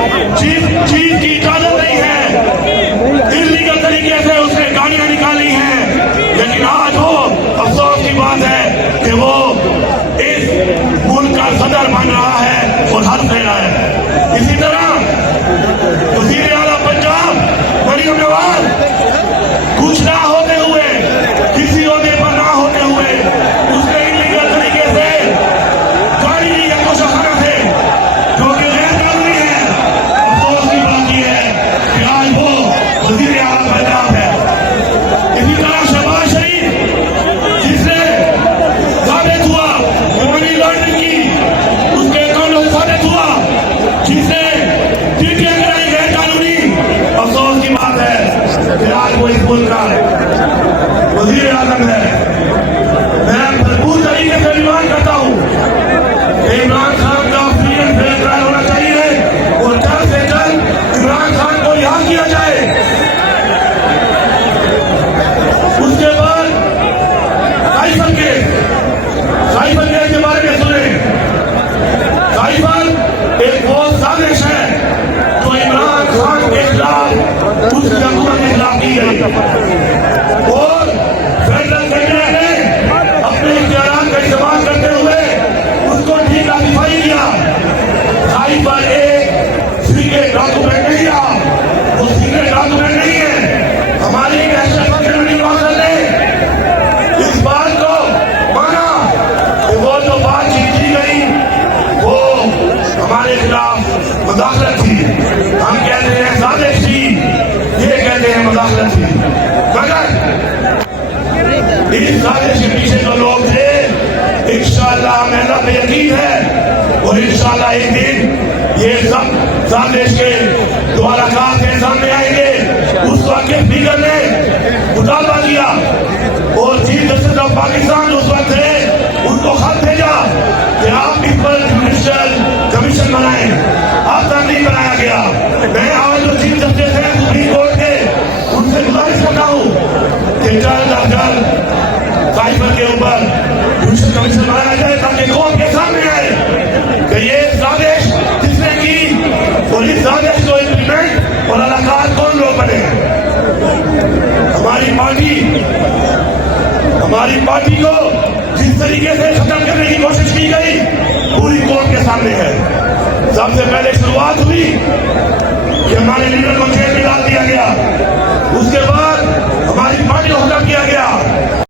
चीज की इजाजत नहीं है, इलीगल तरीके से उसने गाड़ियां निकाली हैं। लेकिन आज वो अफसोस की बात है कि वो इस मुल्क का सदर बन रहा है और हक दे रहा है। इसी तरह वज़ीर आला पंजाब मरियम नवाज कुछ ना होते हुए, किसी ओहदे पर ना होते हुए उसने इलीगल तरीके से गाड़ी ली है कोशाखाना से, जो कि गैर कानूनी है। अफसोस की बात यह है कि आज वो वज़ीर आला पंजाब है। इसी तरह शहबाज शरीफ, जिसने साबित हुआ कि मनी लॉन्ड्रिंग की उसके अकाउंट से साबित हुआ, जिसने टीटियां कराई गैर कानूनी। अफसोस की बात है कि आज वो इस मुल्क का वज़ीर आज़म है। मैं भरपूर तरीके से डिमांड करता हूँ कि इमरान खान का फ्रीडम फेयर ट्रायल होना चाहिए और जल्द से जल्द इमरान खान को रिहा किया जाए। उसके बाद साइफर केस के बारे में सुने। साइफर एक वो साजिश है जो इमरान खान के खिलाफ, उस हुकूमत के खिलाफ की गई और फेडरल कैबिनेट ने अपने इख्तियारात का इस्तेमाल करते हुए उसको डिक्लासिफाई किया। साइफर एक सीक्रेट डॉक्यूमेंट नहीं था, वो सीक्रेट डॉक्यूमेंट नहीं है। हमारी नेशनल सिक्योरिटी काउंसिल ने इस बात को माना कि वो जो बातचीत की गई वो हमारे खिलाफ मुदाखलत थी। हम कहते हैं साजिश थी, ये कहते हैं मुदाखलत थी। मगर इस साजिश के पीछे जो लोग थे, इंशाअल्लाह हमें अल्लाह पे यकीन है और इंशाअल्लाह एक दिन ये सब साजिश के द्वारा के सामने आएंगे। उस वक्त स्पीकर ने मुतालबा किया और चीफ जस्टिस ऑफ पाकिस्तान उस वक्त थे, उनको खत भेजा कि आप इस पर जुडिशियल कमीशन बनाएं। अब तक नहीं बनाया गया। मैं आज जो चीफ जस्टिस है सुप्रीम कोर्ट के, उनसे गुजारिश करता हूँ कि जल्द अज जल्द साइफर के ऊपर जुडिशियल कमीशन बनाया जाए ताकि कौम के सामने आए कि ये साजिश जिसने की और इस साजिश को इम्प्लीमेंट और अलाकार कौन लोग बने। हमारी पार्टी को जिस तरीके से खत्म करने की कोशिश की गई पूरी कौम के सामने है। सबसे पहले शुरुआत हुई कि हमारे लीडर को जेल में डाल दिया गया, उसके बाद हमारी पार्टी को खत्म किया गया।